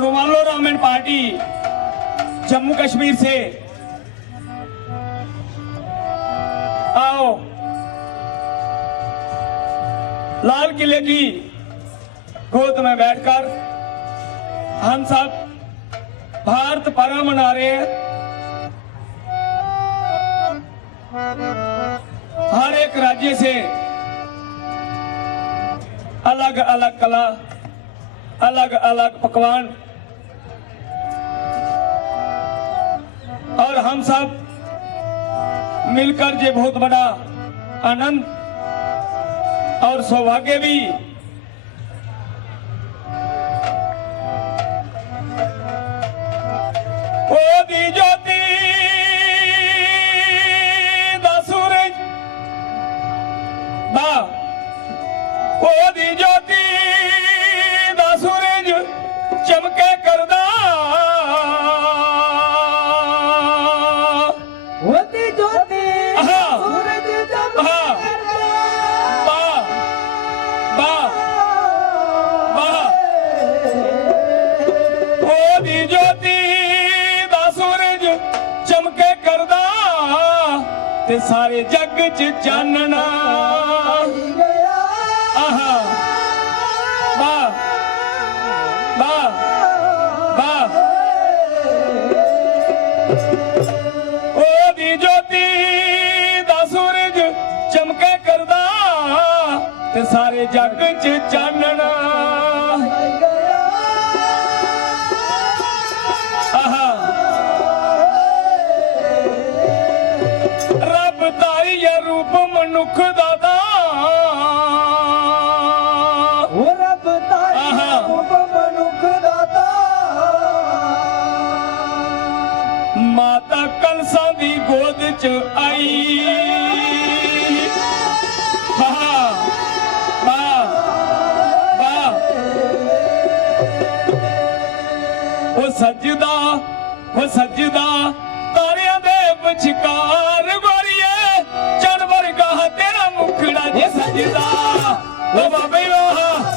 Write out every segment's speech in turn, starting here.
Romalo Raman party Jammu Kashmir से आओ लाल किले की गोद में बैठकर हम सब भारत पर्व मना रहे हैं। हर एक राज्य से अलग अलग कला, अलग अलग पकवान, और हम सब मिलकर ये बहुत बड़ा आनंद और सौभाग्य भी ओ दी ज्योति दा सूरज बा ओ दी ज्योति दा सूरज चमके करदा सारे जग च चानना आहा वाह वाह वाह ओ दी ज्योति दा सूरज चमके करदा ते सारे जग च चानना रूप मनुख दादा रब रूप मनुख दादा माता कलसा दी गोद च आई वाह वाह वाह ਸਜਦਾ ਉਹ ਸਜਦਾ ਤਾਰਿਆਂ ਦੇ ਵਿਚਕਾਰ ਗੋਰੀਏ ਚੰਨ ਵਰਗਾ ਤੇਰਾ ਮੁਖੜਾ ਜੇ ਸਜਦਾ ਉਹ ਬਾਬੇ ਵਾਹ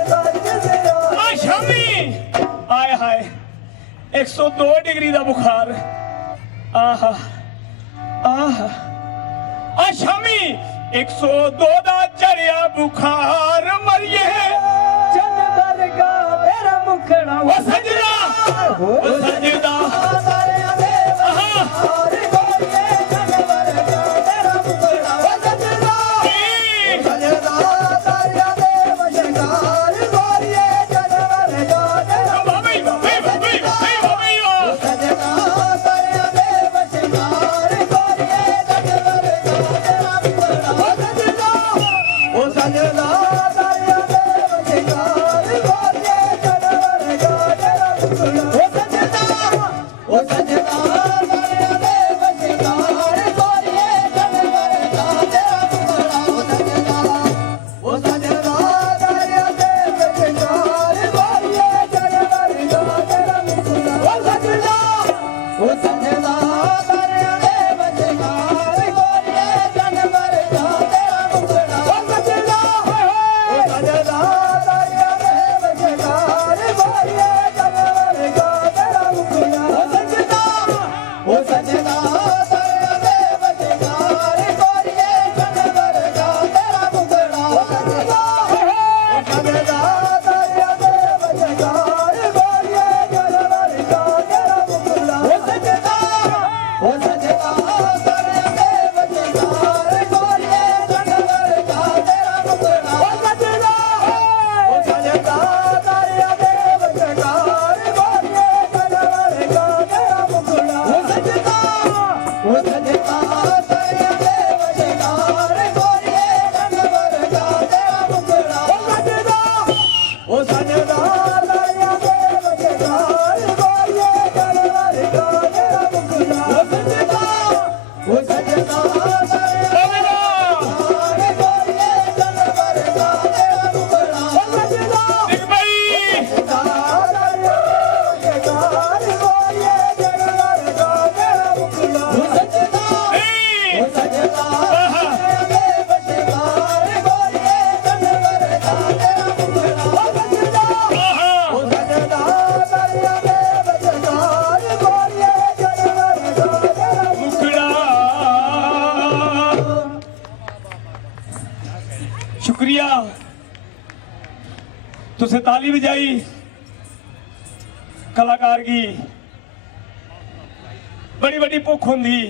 ਆ ਸ਼ਾਮੀ ਆਏ ਹਾਏ 102 ਡਿਗਰੀ ਦਾ ਬੁਖਾਰ ਆਹਾ ਆਹਾ ਆ ਸ਼ਾਮੀ 102 ਦਾ ਚੜਿਆ ਬੁਖਾਰ ਮਰੀਏ ਚੰਨ ਵਰਗਾ ਮੇਰਾ ਮੁਖੜਾ ਉਹ ਸਜਦਾ ਉਹ ਸਜਦਾ ਸਾਰਿਆਂ ਦੇ ਆਹਾ ਔਰ ਗੋਰੀਏ ਚੰਨ ਵਰਗਾ ਮੇਰਾ ਮੁਖੜਾ ਉਹ ਸਜਦਾ ਈ, ਸਜਦਾ ਸਾਰਿਆਂ ਦੇ ਵਸ਼ਕਾਰ ਗੋਰੀਏ ਚੰਨ ਵਰਗਾ ਮੇਰਾ ਬਾਬੀ ਬਾਬੀ ਬਾਬੀ ਬਾਬੀ ਬਾਬੀ ਓ। ਸਜਦਾ ਸਾਰਿਆਂ ਦੇ ਵਸ਼ਕਾਰ ਗੋਰੀਏ ਚੰਨ ਵਰਗਾ ਮੇਰਾ ਮੁਖੜਾ ਉਹ ਸਜਦਾ ਉਹ ਸਜਦਾ ਸਾਰਿਆਂ ਦੇ ਵਸ਼ਕਾਰ ਗੋਰੀਏ ਚੰਨ ਵਰਗਾ ਮੇਰਾ ਮੁਖੜਾ ਉਹ ਸਜਦਾ ਉਹ ਸਜਦਾ ਸਾਰਿਆਂ ਦੇ ਵਸ਼ਕਾਰ ਗੋਰੀਏ ਚੰਨ ਵਰਗਾ ਮੇਰਾ ਮੁਖੜਾ ਉਹ ਸਜਦਾ ਉਹ ਸਜਦਾ ਸਾਰਿਆਂ ਦੇ ਵਸ਼ਕਾਰ ਗੋਰੀਏ ਚੰਨ ਵਰਗਾ ਮੇਰਾ ਮੁਖੜਾ ਉਹ ਸਜਦਾ ਉਹ ਸਜਦਾ ਸਾਰਿਆਂ ਦੇ ਵਸ਼ਕਾਰ ਗੋਰੀਏ ਚੰਨ ਵਰਗਾ ਮੇਰਾ ਮੁਖੜਾ ਉਹ ਸਜਦਾ ਉਹ ਸਜਦਾ ਸਾਰਿਆਂ ਦੇ ਵਸ਼ਕਾਰ ਗੋਰੀਏ ਚੰਨ ਵਰਗਾ ਮੇਰਾ ਮੁਖੜਾ ਉਹ ਸਜਦਾ ਉਹ ਸਜਦਾ ਸਾਰਿਆਂ ਦੇ ਵਸ਼ਕਾਰ ਗੋਰੀਏ ਚੰਨ ਵਰਗਾ ਮੇਰਾ ਮੁਖੜਾ ਉਹ ਸਜਦਾ ਉਹ ਸਜਦਾ ਸਾਰਿਆਂ ਦੇ ਵਸ਼ਕਾਰ ਗੋਰੀਏ ਚੰਨ ਵਰਗਾ ਮੇਰਾ ਮੁਖੜਾ ਉਹ ਸਜਦਾ ਉਹ ਸਜਦਾ ਸਾਰਿਆਂ ਦੇ ਵਸ਼ਕਾਰ ਗੋਰੀਏ ਚੰਨ ਵਰਗਾ ਮੇਰਾ ਮੁਖੜਾ ਉਹ ਸਜਦਾ ਉਹ ਸਜਦਾ ਸਾਰਿਆਂ ਦੇ ਵਸ਼ਕਾਰ ਗੋਰੀਏ ਚੰਨ ਵਰਗਾ ਮੇਰਾ ਮੁਖੜਾ ਉਹ ਸਜਦਾ ਉਹ ਸਜਦਾ ਸਾਰਿਆਂ ਦੇ ਵਸ਼ਕਾਰ ਗੋਰੀਏ ਚੰਨ ਵਰਗਾ ਮੇਰਾ ਮੁਖੜਾ ਉਹ ਸਜਦਾ ਉਹ ਸਜਦਾ ਸਾਰਿਆਂ ਦੇ ਵਸ਼ਕਾਰ ਗੋਰੀਏ ਚੰਨ ਵਰਗਾ ਮੇਰਾ ਮੁਖੜਾ ਉਹ ਸਜਦਾ ਉਹ ਸਜਦਾ ਸਾਰਿਆਂ ਦੇ ਵਸ਼ਕਾਰ ਗੋਰੀਏ ਚੰਨ ਵਰਗਾ ਮੇਰਾ ਮੁਖੜਾ ਉਹ ਸਜਦਾ ਇੱਕ ਬਈ ਈ, ਆਹਾ ਮੁਖੜਾ शुक्रिया तुसे ताली बजाई कलाकार की बड़ी बड़ी भुख होंगी